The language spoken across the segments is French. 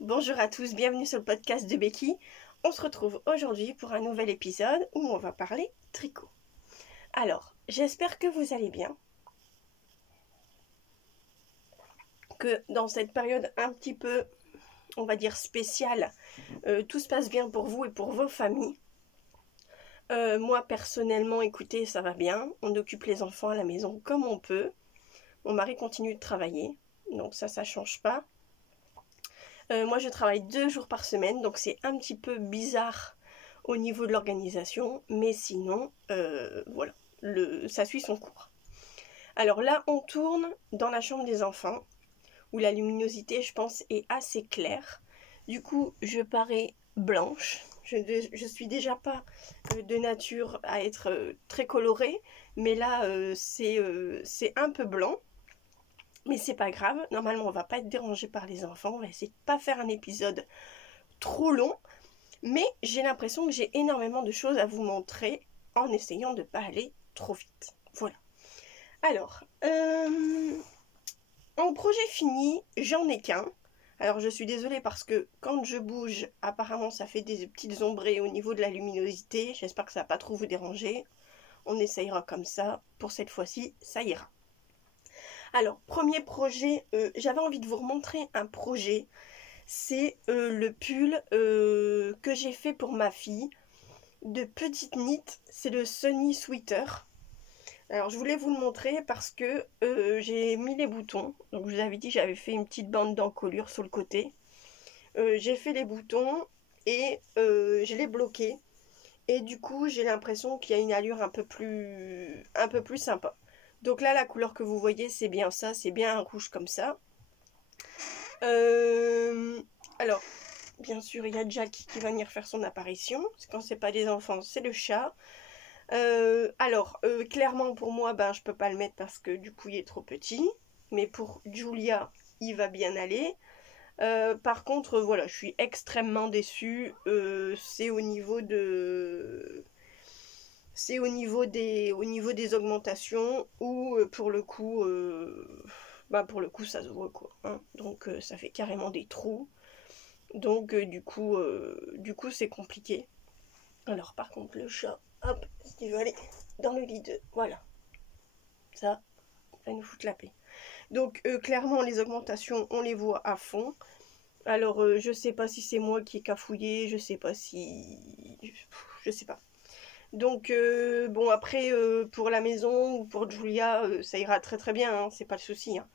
Bonjour à tous, bienvenue sur le podcast de Becky. On se retrouve aujourd'hui pour un nouvel épisode où on va parler tricot. Alors, j'espère que vous allez bien, que dans cette période un petit peu, on va dire spéciale, tout se passe bien pour vous et pour vos familles. Moi personnellement, écoutez, ça va bien, on occupe les enfants à la maison comme on peut. Mon mari continue de travailler, donc ça change pas. Moi je travaille 2 jours par semaine, donc c'est un petit peu bizarre au niveau de l'organisation, mais sinon, voilà, ça suit son cours. Alors là, on tourne dans la chambre des enfants, où la luminosité, je pense, est assez claire. Du coup, je parais blanche. Je suis déjà pas de nature à être très colorée, mais là, c'est un peu blanc. Mais c'est pas grave, normalement on va pas être dérangé par les enfants, on va essayer de pas faire un épisode trop long, mais j'ai l'impression que j'ai énormément de choses à vous montrer en essayant de pas aller trop vite. Voilà. Alors, en projet fini, j'en ai qu'un. Alors je suis désolée parce que quand je bouge, apparemment ça fait des petites ombrées au niveau de la luminosité. J'espère que ça va pas trop vous déranger. On essayera comme ça. Pour cette fois-ci, ça ira. Alors, premier projet, j'avais envie de vous remontrer un projet. C'est le pull que j'ai fait pour ma fille de petite knit. C'est le Sunny Sweater. Alors, je voulais vous le montrer parce que j'ai mis les boutons. Donc, je vous avais dit que j'avais fait une petite bande d'encolure sur le côté. J'ai fait les boutons et je l'ai bloqué. Et du coup, j'ai l'impression qu'il y a une allure un peu plus sympa. Donc là, la couleur que vous voyez, c'est bien ça, c'est bien un rouge comme ça. Alors, bien sûr, il y a Jack qui va venir faire son apparition. Quand c'est pas des enfants, c'est le chat. Clairement pour moi, je peux pas le mettre parce que du coup, il est trop petit. Mais pour Julia, il va bien aller. Par contre, voilà, je suis extrêmement déçue. C'est au niveau des augmentations où pour le coup ça se voit quoi, hein. Donc ça fait carrément des trous. Donc du coup c'est compliqué. Alors par contre le chat, hop, si tu veux aller dans le lit voilà. Ça va nous foutre la paix. Donc clairement les augmentations on les voit à fond. Alors je sais pas si c'est moi qui ai cafouillé, je sais pas si... Je sais pas. Donc bon après pour la maison ou pour Julia ça ira très très bien, hein, c'est pas le souci, hein.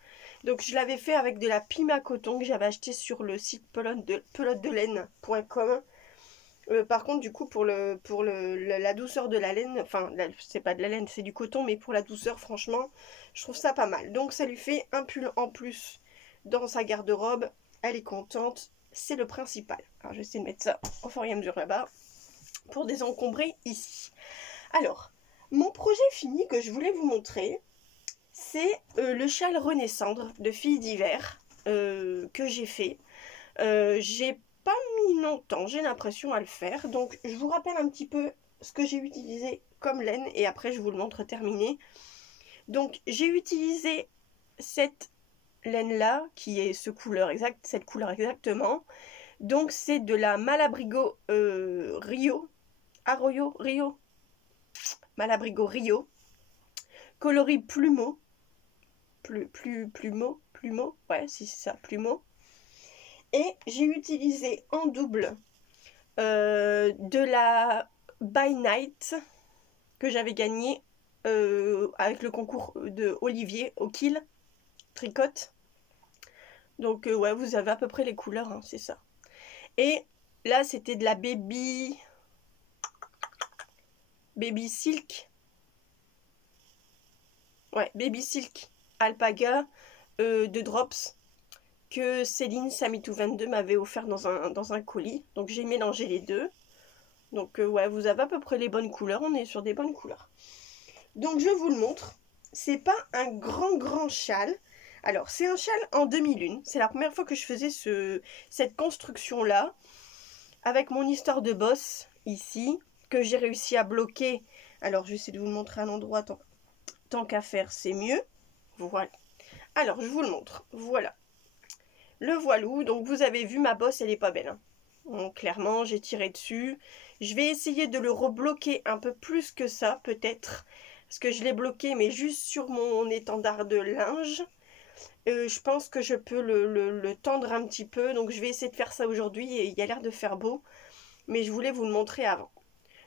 Donc je l'avais fait avec de la Pima coton que j'avais acheté sur le site pelote-de-laine.com. Par contre du coup pour la douceur de la laine, enfin c'est pas de la laine c'est du coton, mais pour la douceur franchement je trouve ça pas mal. Donc ça lui fait un pull en plus dans sa garde-robe, elle est contente, c'est le principal. Alors je vais essayer de mettre ça au fur et à mesure là-bas pour désencombrer ici. Alors, mon projet fini que je voulais vous montrer, c'est le châle Renaissandre de Filles d'hiver que j'ai fait. J'ai pas mis longtemps, j'ai l'impression, à le faire. Donc, je vous rappelle un petit peu ce que j'ai utilisé comme laine et après je vous le montre terminé. Donc, j'ai utilisé cette laine-là qui est cette couleur exactement. Donc, c'est de la Malabrigo Malabrigo Rio, coloris plumeau, plumeau, ouais, si c'est ça, plumeau. Et j'ai utilisé en double de la By Night que j'avais gagné avec le concours de Olivier au Kill Tricote. Donc ouais, vous avez à peu près les couleurs, hein, c'est ça. Et là, c'était de la Baby Silk. Ouais, Baby Silk Alpaga de Drops que Céline Samitou22 m'avait offert dans un colis. Donc j'ai mélangé les deux. Donc ouais, vous avez à peu près les bonnes couleurs. On est sur des bonnes couleurs. Donc je vous le montre. C'est pas un grand châle. Alors c'est un châle en demi-lune. C'est la première fois que je faisais cette construction-là. Avec mon histoire de bosse ici. Que j'ai réussi à bloquer. Alors je vais essayer de vous le montrer à l'endroit. Tant qu'à faire, c'est mieux. Voilà. Alors je vous le montre. Voilà. le voilou. Donc vous avez vu, ma bosse, elle est pas belle. Hein. Donc, clairement, j'ai tiré dessus. Je vais essayer de le rebloquer un peu plus que ça, peut-être. Parce que je l'ai bloqué, mais juste sur mon étendard de linge. Je pense que je peux le tendre un petit peu. Donc je vais essayer de faire ça aujourd'hui. Et il y a l'air de faire beau. Mais je voulais vous le montrer avant.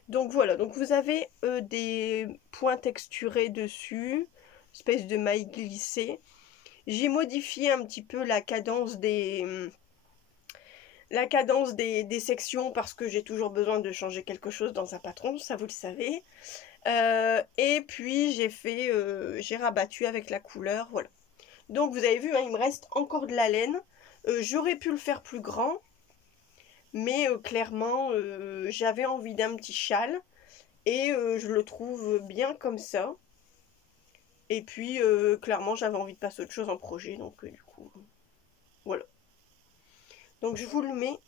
Donc voilà, donc vous avez des points texturés dessus. Espèce de maille glissée. J'ai modifié un petit peu la cadence des sections parce que j'ai toujours besoin de changer quelque chose dans un patron, ça vous le savez. Et puis j'ai rabattu avec la couleur, voilà. Donc vous avez vu, hein, il me reste encore de la laine. J'aurais pu le faire plus grand, mais clairement j'avais envie d'un petit châle et je le trouve bien comme ça. Et puis clairement j'avais envie de passer à autre chose en projet, donc du coup voilà. Donc je vous le mets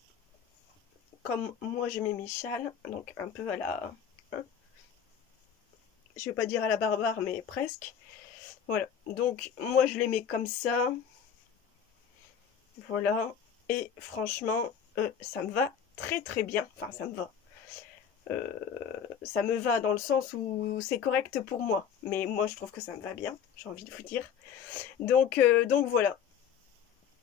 comme moi j'ai mes châles, donc un peu à la... Hein, je vais pas dire à la barbare, mais presque. Voilà, donc moi je les mets comme ça. Voilà, et franchement, ça me va très très bien. Enfin, ça me va. Ça me va dans le sens où c'est correct pour moi. Mais moi je trouve que ça me va bien, j'ai envie de vous dire. Donc voilà.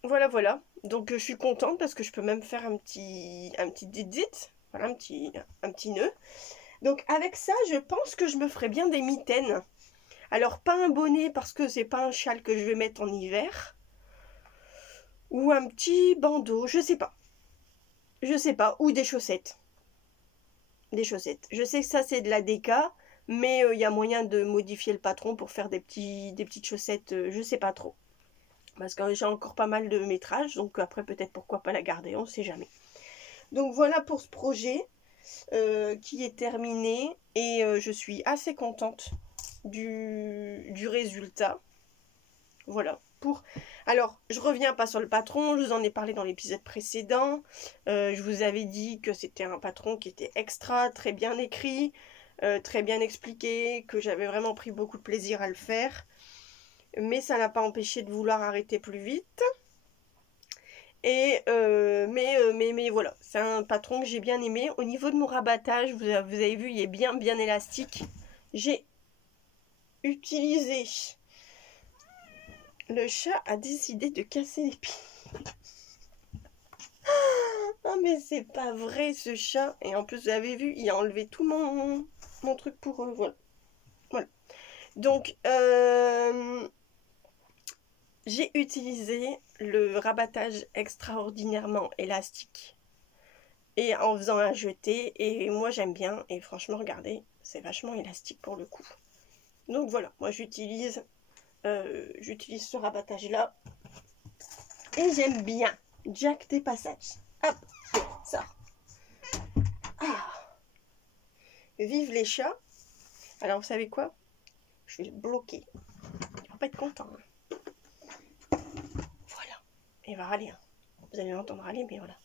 Voilà. Donc je suis contente parce que je peux même faire un petit didit. Voilà, un petit nœud. Donc avec ça, je pense que je me ferai bien des mitaines. Alors pas un bonnet parce que c'est pas un châle que je vais mettre en hiver. Ou un petit bandeau, je sais pas. Je sais pas. Ou des chaussettes. Des chaussettes. Je sais que ça c'est de la déca. Mais il y a moyen de modifier le patron pour faire des petites chaussettes. Je sais pas trop. Parce que j'ai encore pas mal de métrage. Donc après peut-être pourquoi pas la garder. On sait jamais. Donc voilà pour ce projet. Qui est terminé. Et je suis assez contente du résultat. Voilà. Alors, je reviens pas sur le patron, je vous en ai parlé dans l'épisode précédent. Je vous avais dit que c'était un patron qui était extra, très bien écrit, très bien expliqué, que j'avais vraiment pris beaucoup de plaisir à le faire. Mais ça n'a pas empêché de vouloir arrêter plus vite. Et mais voilà, c'est un patron que j'ai bien aimé. Au niveau de mon rabattage, vous avez vu, il est bien élastique. J'ai utilisé... Le chat a décidé de casser les pieds. Oh mais c'est pas vrai ce chat. Et en plus vous avez vu, il a enlevé tout mon truc pour... voilà. Donc j'ai utilisé le rabattage extraordinairement élastique. Et en faisant un jeté. Et moi j'aime bien. Et franchement regardez, c'est vachement élastique pour le coup. Donc voilà, moi j'utilise ce rabattage là et j'aime bien. Jack tes passages, hop, ça. Vive les chats. Alors vous savez quoi, je vais le bloquer, il va pas être content, hein. Voilà, il va râler, hein. Vous allez l'entendre râler, mais voilà.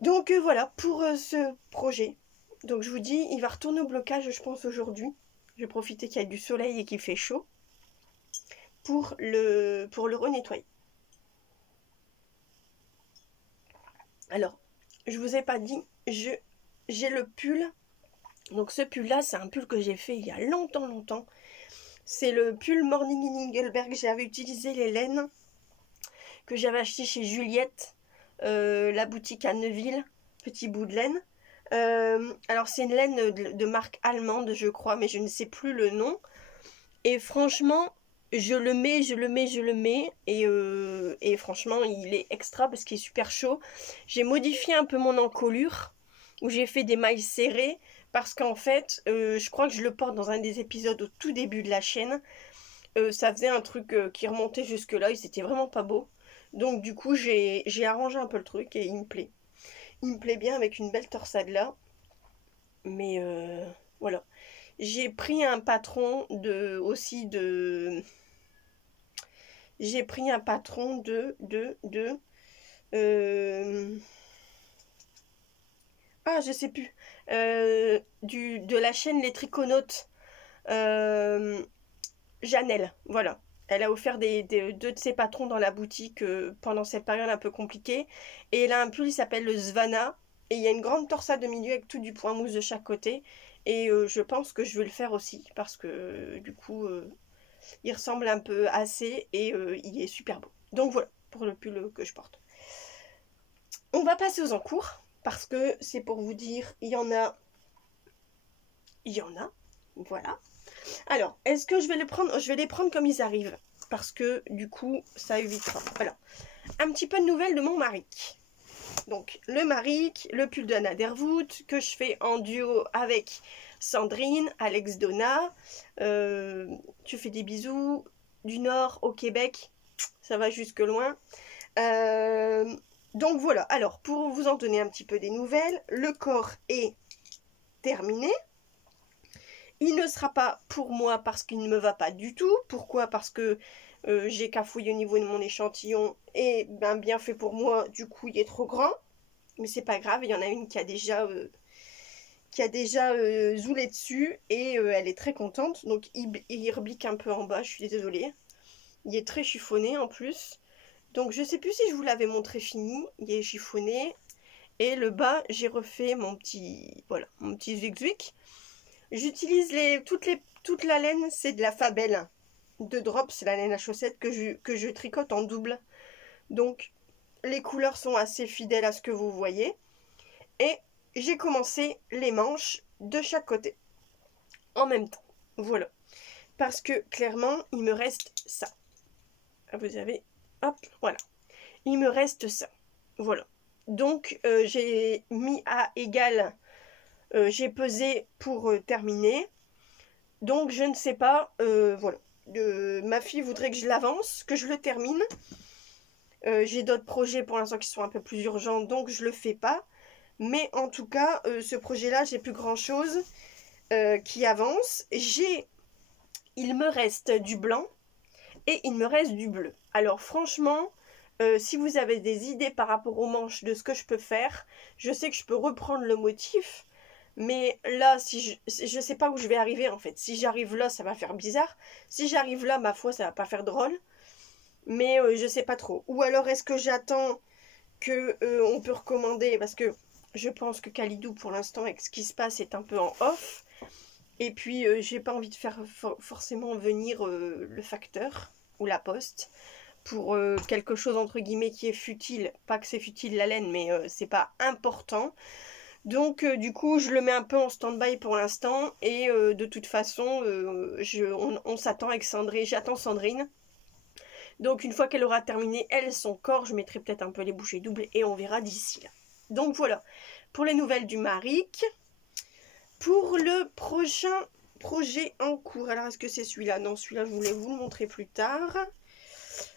Donc voilà pour ce projet. Donc je vous dis, il va retourner au blocage je pense aujourd'hui. Je vais profiter qu'il y a du soleil et qu'il fait chaud pour le renettoyer. Alors, je vous ai pas dit, j'ai le pull. Donc ce pull là, c'est un pull que j'ai fait il y a longtemps. C'est le pull Morning in Engelberg. J'avais utilisé les laines que j'avais acheté chez Juliette, la boutique à Neuville, petit bout de laine. Alors c'est une laine de marque allemande je crois, mais je ne sais plus le nom. Et franchement, je le mets et franchement il est extra parce qu'il est super chaud. J'ai modifié un peu mon encolure où j'ai fait des mailles serrées parce qu'en fait je crois que je le porte dans un des épisodes au tout début de la chaîne. Ça faisait un truc qui remontait jusque là et c'était vraiment pas beau. Donc du coup j'ai arrangé un peu le truc et il me plaît. Il me plaît bien avec une belle torsade là. Mais voilà. J'ai pris un patron j'ai pris un patron de je sais plus. De la chaîne Les Triconautes. Janelle, voilà. Elle a offert deux de ses patrons dans la boutique pendant cette période un peu compliquée. Et elle a un pull, il s'appelle le Svana. Et il y a une grande torsade au milieu avec tout du point mousse de chaque côté. Et je pense que je vais le faire aussi. Parce que du coup, il ressemble un peu assez et il est super beau. Donc voilà, pour le pull que je porte. On va passer aux encours. Parce que c'est pour vous dire, il y en a. Voilà. Alors, est-ce que je vais les prendre? Je vais les prendre comme ils arrivent. Parce que, du coup, ça évitera. Voilà. Un petit peu de nouvelles de mon Maric. Donc, le Maric, le pull d'Anna Dervoot, que je fais en duo avec Sandrine, Alex Donna. Tu fais des bisous. Du Nord au Québec. Ça va jusque loin. Donc, voilà. Alors, pour vous en donner un petit peu des nouvelles, le corps est terminé. Il ne sera pas pour moi parce qu'il ne me va pas du tout. Pourquoi? Parce que j'ai cafouillé au niveau de mon échantillon et ben, bien fait pour moi, du coup il est trop grand. Mais c'est pas grave, il y en a une qui a déjà zoulé dessus et elle est très contente. Donc il reblique un peu en bas, je suis désolée. Il est très chiffonné en plus. Donc je sais plus si je vous l'avais montré fini. Il est chiffonné. Et le bas, j'ai refait mon petit zwick-zwick. J'utilise toute la laine, c'est de la Fabel de Drop, c'est la laine à chaussettes que je tricote en double. Donc les couleurs sont assez fidèles à ce que vous voyez. Et j'ai commencé les manches de chaque côté en même temps. Voilà. Parce que clairement, il me reste ça. Vous avez, hop, voilà. Il me reste ça. Voilà. Donc j'ai mis à égal. J'ai pesé pour terminer. Donc je ne sais pas, voilà. Ma fille voudrait que je l'avance, que je le termine. J'ai d'autres projets pour l'instant qui sont un peu plus urgents, donc je le fais pas. Mais en tout cas, ce projet-là, j'ai plus grand-chose qui avance. Il me reste du blanc et il me reste du bleu. Alors franchement, si vous avez des idées par rapport aux manches de ce que je peux faire, je sais que je peux reprendre le motif. Mais là, si je sais pas où je vais arriver en fait. Si j'arrive là, ça va faire bizarre. Si j'arrive là, ma foi, ça va pas faire drôle. Mais je sais pas trop. Ou alors est-ce que j'attends que on peut recommander, parce que je pense que Kalidou pour l'instant avec ce qui se passe est un peu en off. Et puis j'ai pas envie de faire forcément venir le facteur ou la poste pour quelque chose entre guillemets qui est futile. Pas que c'est futile la laine, mais c'est pas important. Donc du coup je le mets un peu en stand-by pour l'instant et de toute façon on s'attend avec Sandrine, j'attends Sandrine. Donc une fois qu'elle aura terminé elle son corps, je mettrai peut-être un peu les bouchées doubles et on verra d'ici là. Donc voilà pour les nouvelles du Maric. Pour le prochain projet en cours, alors est-ce que c'est celui-là? Non, celui-là je voulais vous le montrer plus tard.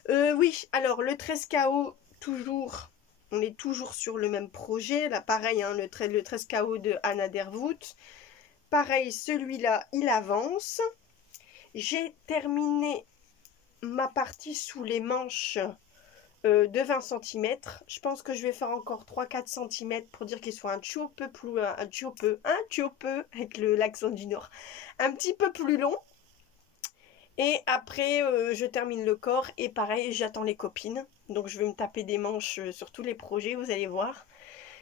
Oui, alors le 13 KO toujours. On est toujours sur le même projet. Là, pareil, hein, le 13 KO de Anna Dervoot. Pareil, celui-là, il avance. J'ai terminé ma partie sous les manches de 20 cm. Je pense que je vais faire encore 3-4 cm pour dire qu'il soit un petit peu plus... Un petit peu, avec l'accent du Nord. Un petit peu plus long. Et après, je termine le corps et pareil, j'attends les copines. Donc je vais me taper des manches sur tous les projets, vous allez voir.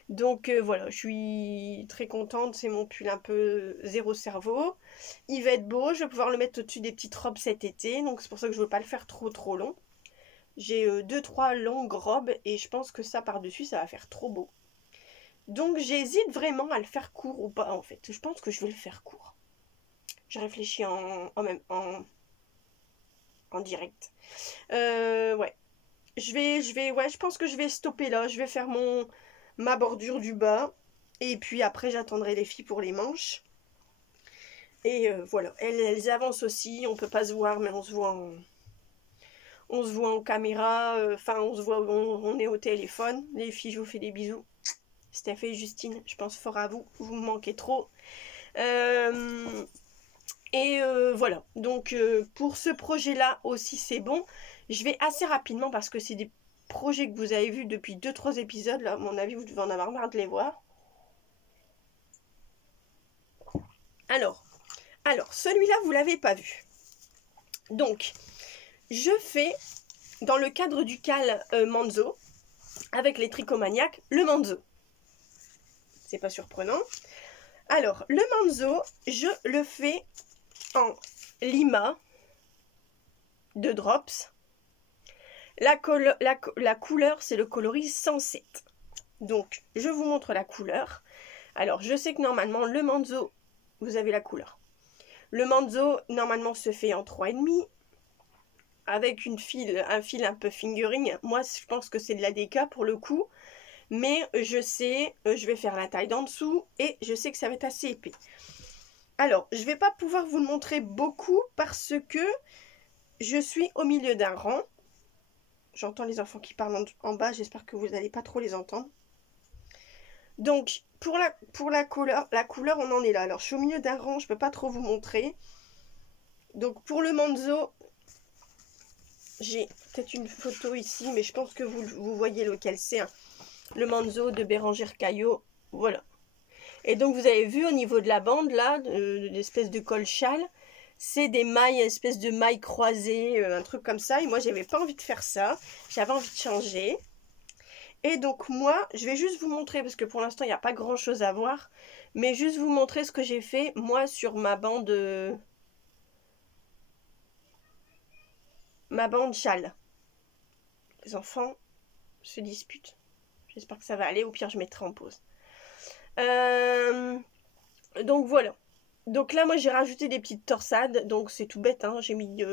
Donc voilà, je suis très contente. C'est mon pull un peu zéro cerveau. Il va être beau, je vais pouvoir le mettre au-dessus des petites robes cet été. Donc c'est pour ça que je ne veux pas le faire trop long. J'ai 2-3 longues robes et je pense que ça par-dessus, ça va faire trop beau. Donc j'hésite vraiment à le faire court ou pas en fait. Je pense que je vais le faire court. Je réfléchis en direct. Ouais. Je pense que je vais stopper là. Je vais faire ma bordure du bas. Et puis après, j'attendrai les filles pour les manches. Et voilà. Elles avancent aussi. On peut pas se voir, mais on se voit en caméra. Enfin, on se voit, on est au téléphone. Les filles, je vous fais des bisous. Steph et Justine, je pense fort à vous. Vous me manquez trop. Et voilà, donc pour ce projet-là aussi c'est bon. Je vais assez rapidement parce que c'est des projets que vous avez vus depuis 2-3 épisodes. Là, à mon avis, vous devez en avoir marre de les voir. Alors celui-là, vous l'avez pas vu. Donc, je fais, dans le cadre du cal Manzo, avec les tricomaniacs, le Manzo. C'est pas surprenant. Alors, le Manzo, je le fais en lima de drops. La couleur, c'est le coloris 107. Donc, je vous montre la couleur. Alors, je sais que normalement, le Manzo, vous avez la couleur. Le Manzo, normalement, se fait en 3,5 avec un fil un peu fingering. Moi, je pense que c'est de la DK pour le coup. Mais je sais, je vais faire la taille d'en dessous et je sais que ça va être assez épais. Alors, je ne vais pas pouvoir vous le montrer beaucoup parce que je suis au milieu d'un rang. J'entends les enfants qui parlent en bas, j'espère que vous n'allez pas trop les entendre. Donc, pour la couleur, on en est là. Alors, je suis au milieu d'un rang, je ne peux pas trop vous montrer. Donc, pour le Manzo, j'ai peut-être une photo ici, mais je pense que vous voyez lequel c'est. Hein. Le Manzo de Bérangère Caillot, voilà. Et donc, vous avez vu au niveau de la bande, là, l'espèce de col châle, c'est des mailles, espèce de mailles croisées, un truc comme ça. Et moi, j'avais pas envie de faire ça. J'avais envie de changer. Et donc, moi, je vais juste vous montrer, parce que pour l'instant, il n'y a pas grand-chose à voir. Mais juste vous montrer ce que j'ai fait, moi, sur ma bande châle. Les enfants se disputent. J'espère que ça va aller. Au pire, je mettrai en pause. Donc, voilà. Donc là, moi, j'ai rajouté des petites torsades. Donc, c'est tout bête. Hein. J'ai mis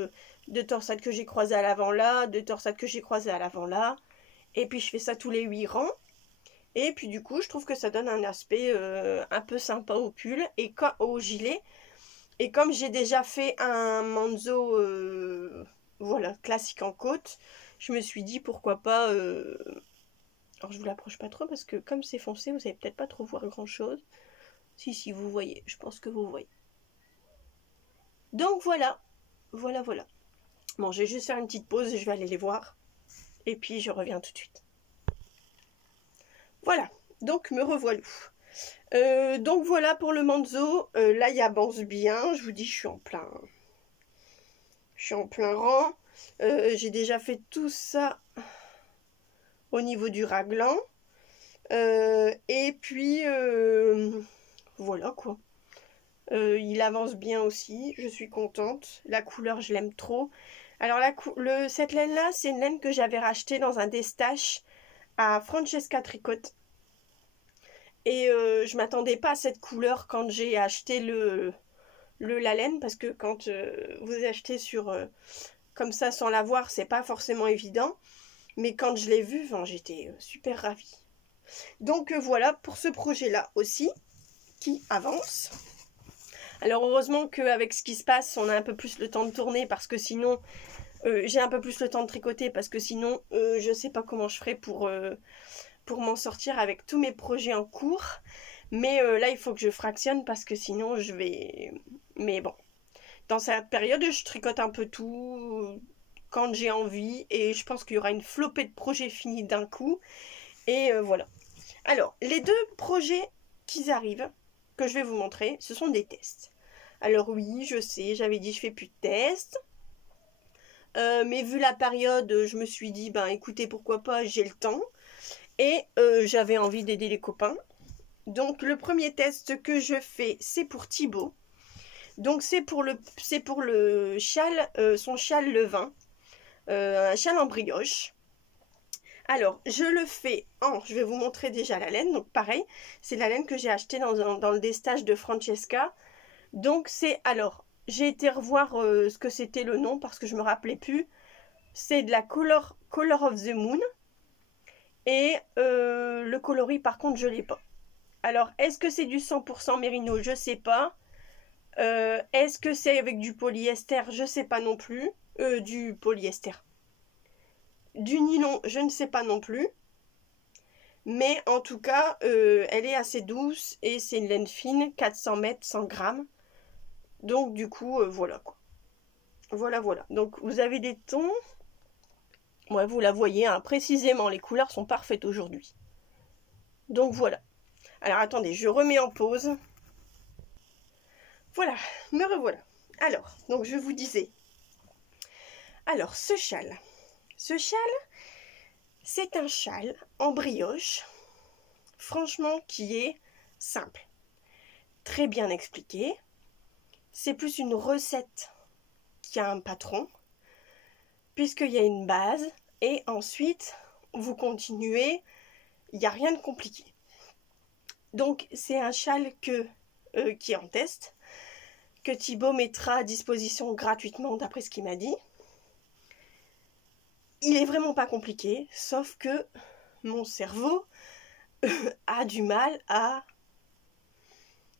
deux torsades que j'ai croisées à l'avant là. Deux torsades que j'ai croisées à l'avant là. Et puis, je fais ça tous les 8 rangs. Et puis, du coup, je trouve que ça donne un aspect un peu sympa au pull et au gilet. Et comme j'ai déjà fait un Manzo, voilà, classique en côte, je me suis dit, pourquoi pas... Alors, je vous l'approche pas trop parce que comme c'est foncé, vous allez peut-être pas trop voir grand-chose. Si, vous voyez. Je pense que vous voyez. Donc, voilà. Voilà. Bon, je vais juste faire une petite pause et je vais aller les voir. Et puis, je reviens tout de suite. Voilà. Donc, me revoilà. Donc, voilà pour le Manzo. Là, il avance bien. Je vous dis, je suis en plein rang. J'ai déjà fait tout ça au niveau du raglan. Et puis, voilà quoi. Il avance bien aussi, je suis contente. La couleur, je l'aime trop. Alors, cette laine-là, c'est une laine que j'avais rachetée dans un destache à Francesca Tricot. Et je m'attendais pas à cette couleur quand j'ai acheté la laine, parce que quand vous achetez comme ça sans la voir, c'est pas forcément évident. Mais quand je l'ai vue, j'étais super ravie. Donc voilà pour ce projet-là aussi, qui avance. Alors heureusement qu'avec ce qui se passe, on a un peu plus le temps de tourner, parce que sinon, j'ai un peu plus le temps de tricoter, parce que sinon, je sais pas comment je ferai pour m'en sortir avec tous mes projets en cours. Mais là, il faut que je fractionne, parce que sinon, je vais... Mais bon, dans cette période, je tricote un peu tout quand j'ai envie, et je pense qu'il y aura une flopée de projets finis d'un coup. Et voilà. Alors, les deux projets qui arrivent, que je vais vous montrer, ce sont des tests. Alors oui, je sais, j'avais dit je fais plus de tests. Mais vu la période, je me suis dit, écoutez, pourquoi pas, j'ai le temps. Et j'avais envie d'aider les copains. Donc le premier test que je fais, c'est pour Thibaut. Donc c'est pour le châle, son châle levain. Un châle en brioche. Alors, je le fais je vais vous montrer déjà la laine. Donc pareil, c'est la laine que j'ai achetée dans le destage de Francesca. Donc j'ai été revoir ce que c'était le nom parce que je me rappelais plus. C'est de la Color of the Moon. Et le coloris, par contre, je l'ai pas. Alors, est-ce que c'est du 100% mérino? Je sais pas. Est-ce que c'est avec du polyester? Je sais pas non plus. Du polyester. Du nylon, je ne sais pas non plus. Mais en tout cas, elle est assez douce et c'est une laine fine, 400 mètres, 100 grammes. Donc du coup, voilà quoi. Voilà. Donc vous avez des tons. Ouais, vous la voyez, hein, précisément, les couleurs sont parfaites aujourd'hui. Donc voilà. Alors attendez, je remets en pause. Voilà, me revoilà. Alors, donc je vous disais. Alors, ce châle, c'est un châle en brioche, franchement, qui est simple, très bien expliqué. C'est plus une recette qui a un patron, puisqu'il y a une base, et ensuite, vous continuez, il n'y a rien de compliqué. Donc, c'est un châle qui est en test, que Thibaut mettra à disposition gratuitement, d'après ce qu'il m'a dit. Il est vraiment pas compliqué, sauf que mon cerveau a du mal à...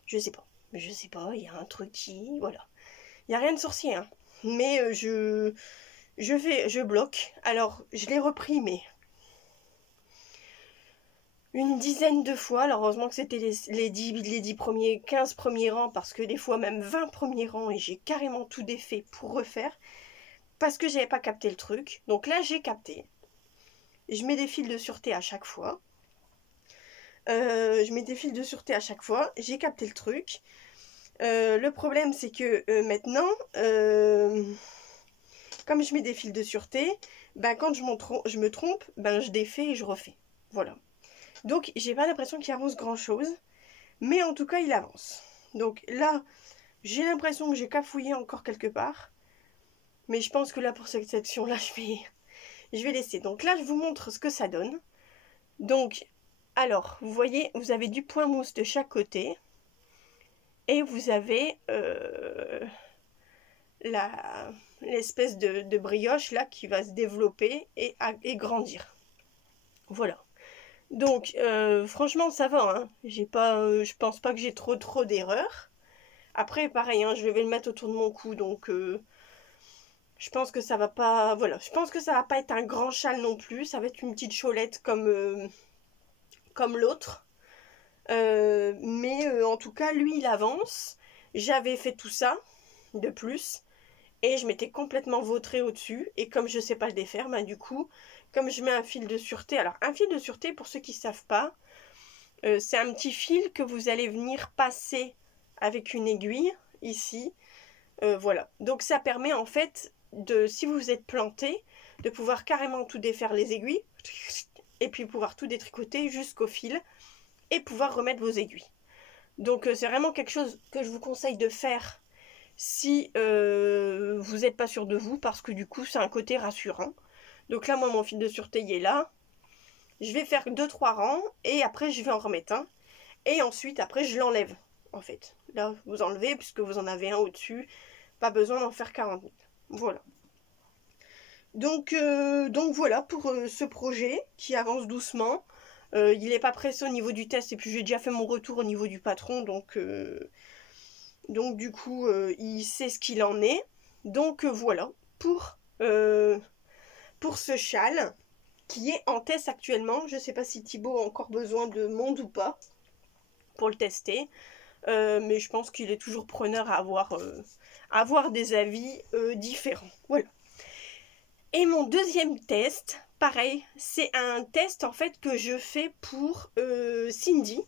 Je sais pas, il y a un truc qui... Voilà. Il n'y a rien de sorcier, hein. Mais je bloque. Alors, je l'ai repris, mais... une dizaine de fois. Alors, heureusement que c'était les 10 premiers, 15 premiers rangs, parce que des fois même 20 premiers rangs, et j'ai carrément tout défait pour refaire. Parce que j'avais pas capté le truc. Donc là, j'ai capté. Je mets des fils de sûreté à chaque fois. J'ai capté le truc. Le problème, c'est que maintenant, comme je mets des fils de sûreté, ben, quand je me trompe, ben, je défais et je refais. Voilà. Donc, j'ai pas l'impression qu'il avance grand-chose. Mais en tout cas, il avance. Donc là, j'ai l'impression que j'ai cafouillé encore quelque part. Mais je pense que là, pour cette section-là, je vais laisser. Donc là, je vous montre ce que ça donne. Donc, alors, vous voyez, vous avez du point mousse de chaque côté. Et vous avez l'espèce de brioche là qui va se développer et grandir. Voilà. Donc, franchement, ça va. Hein. Je pense pas que j'ai trop d'erreurs. Après, pareil, hein, je vais le mettre autour de mon cou, donc... je pense que ça va pas... Voilà, je pense que ça va pas être un grand châle non plus. Ça va être une petite chaulette comme l'autre. Mais en tout cas, lui, il avance. J'avais fait tout ça, de plus. Et je m'étais complètement vautrée au-dessus. Et comme je sais pas le défaire, bah, du coup, comme je mets un fil de sûreté... Alors, un fil de sûreté, pour ceux qui savent pas, c'est un petit fil que vous allez venir passer avec une aiguille, ici. Voilà. Donc, ça permet, en fait... si vous vous êtes planté, de pouvoir carrément tout défaire les aiguilles et puis pouvoir tout détricoter jusqu'au fil et pouvoir remettre vos aiguilles. Donc c'est vraiment quelque chose que je vous conseille de faire si vous n'êtes pas sûr de vous, parce que du coup c'est un côté rassurant. Donc là, moi, mon fil de sûreté il est là. Je vais faire 2-3 rangs et après je vais en remettre un. Et ensuite après je l'enlève en fait. Là vous enlevez puisque vous en avez un au-dessus. Pas besoin d'en faire 40 000. Voilà. Donc voilà pour ce projet qui avance doucement. Il n'est pas pressé au niveau du test et puis j'ai déjà fait mon retour au niveau du patron. Donc du coup, il sait ce qu'il en est. Donc voilà pour ce châle qui est en test actuellement. Je ne sais pas si Thibaut a encore besoin de monde ou pas pour le tester. Mais je pense qu'il est toujours preneur à avoir des avis différents. Voilà. Et mon deuxième test, pareil, c'est un test en fait que je fais pour Cindy,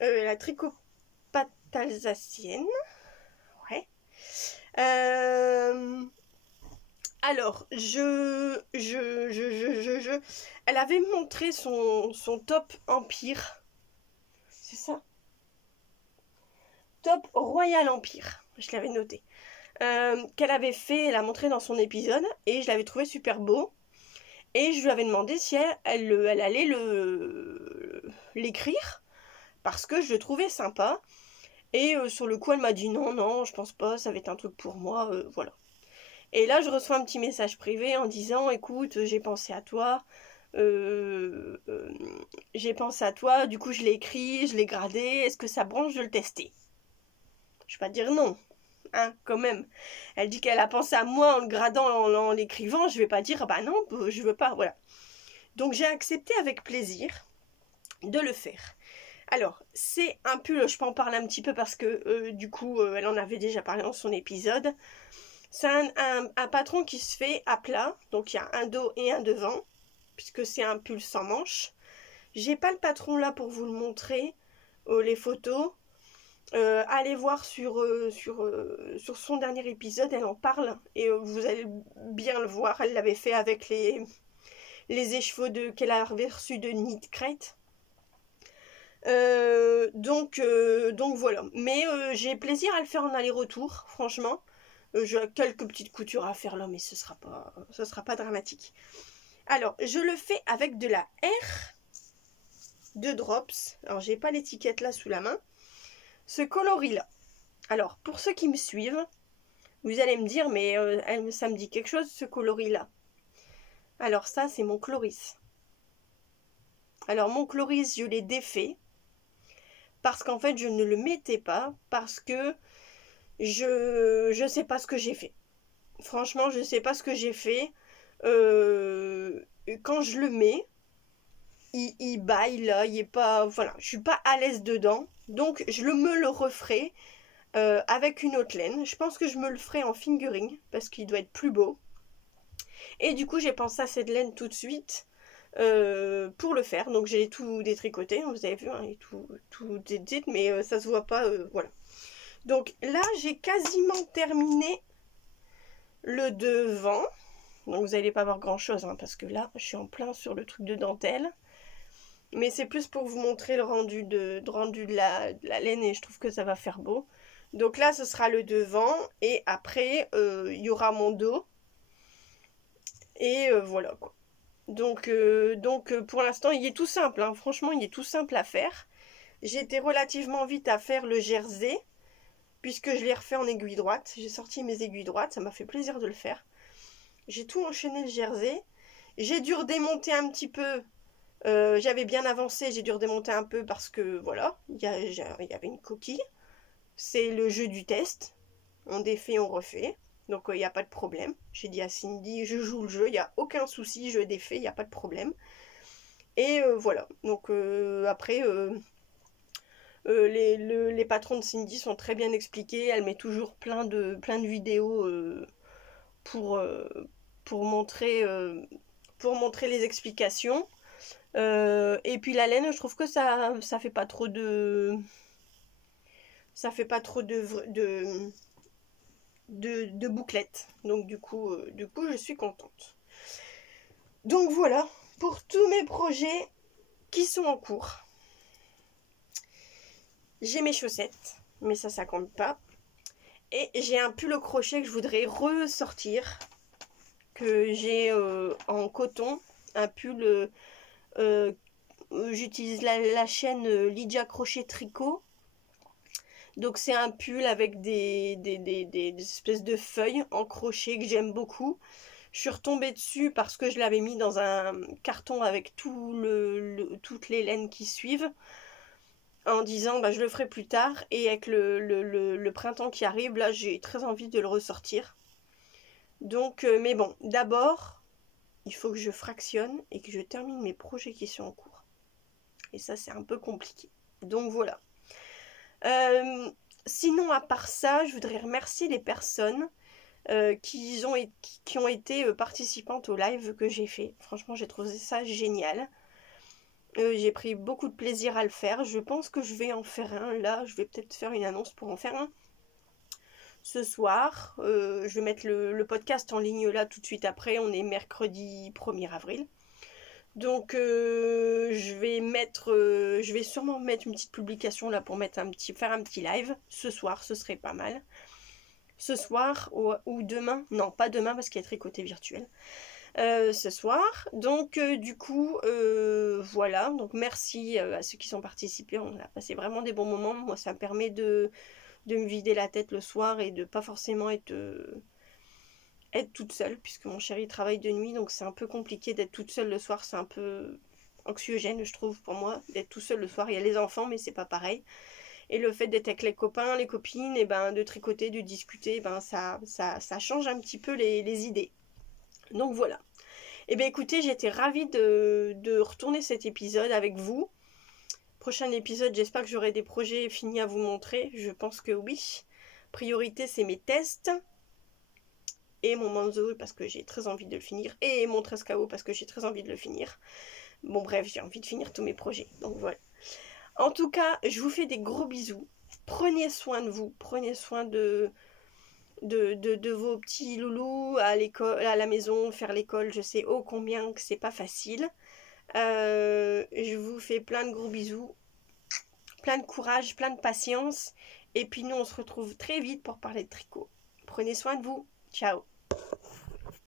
la tricopate alsacienne. Ouais. Alors, elle avait montré son top Empire. C'est ça? Top Royal Empire. Je l'avais noté. Qu'elle avait fait, elle a montré dans son épisode et je l'avais trouvé super beau et je lui avais demandé si elle allait l'écrire parce que je le trouvais sympa et sur le coup elle m'a dit non je pense pas, ça va être un truc pour moi, voilà. Et là je reçois un petit message privé en disant écoute, j'ai pensé à toi, du coup je l'ai écrit, je l'ai gradé, est-ce que ça branche de le tester? Je vais pas dire non. Hein, quand même. Elle dit qu'elle a pensé à moi en le gradant, en l'écrivant. Je vais pas dire, bah non, je veux pas, voilà. Donc j'ai accepté avec plaisir de le faire. Alors, c'est un pull, je peux en parler un petit peu parce que du coup, elle en avait déjà parlé dans son épisode. C'est un patron qui se fait à plat, donc il y a un dos et un devant, puisque c'est un pull sans manches. J'ai pas le patron là pour vous le montrer, les photos. allez voir sur son dernier épisode, elle en parle et vous allez bien le voir. Elle l'avait fait avec les écheveaux qu'elle avait reçus de Nidcrate. Donc voilà. Mais j'ai plaisir à le faire en aller-retour, franchement. J'ai quelques petites coutures à faire là, mais ce sera pas dramatique. Alors, je le fais avec de la R de Drops. Alors, j'ai pas l'étiquette là sous la main. Ce coloris-là. Alors, pour ceux qui me suivent, vous allez me dire, mais ça me dit quelque chose, ce coloris-là. Alors, ça, c'est mon Chloris. Alors, mon Chloris, je l'ai défait. Parce qu'en fait, je ne le mettais pas. Parce que je sais pas ce que j'ai fait. Franchement, je sais pas ce que j'ai fait. Quand je le mets, il baille là, il est pas, voilà, je suis pas à l'aise dedans, donc me le referai avec une autre laine. Je pense que je me le ferai en fingering parce qu'il doit être plus beau. Et du coup, j'ai pensé à cette laine tout de suite pour le faire. Donc j'ai tout détricoté, vous avez vu, hein, et tout dédit, mais ça se voit pas, voilà. Donc là, j'ai quasiment terminé le devant. Donc vous n'allez pas voir grand chose, hein, parce que là, je suis en plein sur le truc de dentelle. Mais c'est plus pour vous montrer le rendu de la laine et je trouve que ça va faire beau. Donc là, ce sera le devant et après, il y aura mon dos. Et voilà quoi. Donc pour l'instant, il est tout simple. Hein. Franchement, il est tout simple à faire. J'ai été relativement vite à faire le jersey puisque je l'ai refait en aiguille droite. J'ai sorti mes aiguilles droites, ça m'a fait plaisir de le faire. J'ai tout enchaîné le jersey. J'ai dû redémonter un petit peu. J'avais bien avancé, j'ai dû redémonter un peu parce que voilà, il y avait une coquille. C'est le jeu du test. On défait, on refait. Donc il n'y a pas de problème. J'ai dit à Cindy, je joue le jeu, il n'y a aucun souci, je défais, il n'y a pas de problème. Et voilà. Donc après, les patrons de Cindy sont très bien expliqués. Elle met toujours plein de vidéos pour montrer les explications. Et puis la laine, je trouve que ça fait pas trop de bouclettes. Donc du coup je suis contente. Donc voilà pour tous mes projets qui sont en cours. J'ai mes chaussettes, mais ça compte pas. Et j'ai un pull au crochet que je voudrais ressortir, que j'ai en coton, un pull. J'utilise la chaîne Lydia Crochet Tricot. Donc c'est un pull avec des espèces de feuilles en crochet que j'aime beaucoup. Je suis retombée dessus parce que je l'avais mis dans un carton avec toutes les laines qui suivent. En disant bah, je le ferai plus tard. Et avec le printemps qui arrive, là j'ai très envie de le ressortir. Donc mais bon, d'abord il faut que je fractionne et que je termine mes projets qui sont en cours. Et ça, c'est un peu compliqué. Donc voilà. Sinon, à part ça, je voudrais remercier les personnes qui ont été participantes au live que j'ai fait. Franchement, j'ai trouvé ça génial. J'ai pris beaucoup de plaisir à le faire. Je pense que je vais en faire un. Là, je vais peut-être faire une annonce pour en faire un. Ce soir, je vais mettre le podcast en ligne là tout de suite après. On est mercredi 1er avril. Donc je vais sûrement mettre une petite publication là pour faire un petit live. Ce soir, ce serait pas mal. Ce soir ou demain. Non, pas demain parce qu'il y a tricoté virtuel. Ce soir. Donc du coup, voilà. Donc merci à ceux qui sont participés. On a passé vraiment des bons moments. Moi, ça me permet de me vider la tête le soir et de pas forcément être toute seule, puisque mon chéri travaille de nuit, donc c'est un peu compliqué d'être toute seule le soir, c'est un peu anxiogène je trouve pour moi, d'être tout seul le soir. Il y a les enfants mais c'est pas pareil, et le fait d'être avec les copains, les copines, et ben de tricoter, de discuter, ben ça change un petit peu les idées. Donc voilà. Et ben écoutez, j'étais ravie de retourner cet épisode avec vous. Prochain épisode, j'espère que j'aurai des projets finis à vous montrer, je pense que oui. Priorité, c'est mes tests. Et mon Manzo parce que j'ai très envie de le finir. Et mon 13 KO parce que j'ai très envie de le finir. Bon bref, j'ai envie de finir tous mes projets. Donc voilà. En tout cas, je vous fais des gros bisous. Prenez soin de vous, prenez soin de vos petits loulous à l'école, à la maison, faire l'école. Je sais ô combien que c'est pas facile. Je vous fais plein de gros bisous, plein de courage, plein de patience. Et puis nous, on se retrouve très vite pour parler de tricot. Prenez soin de vous. Ciao.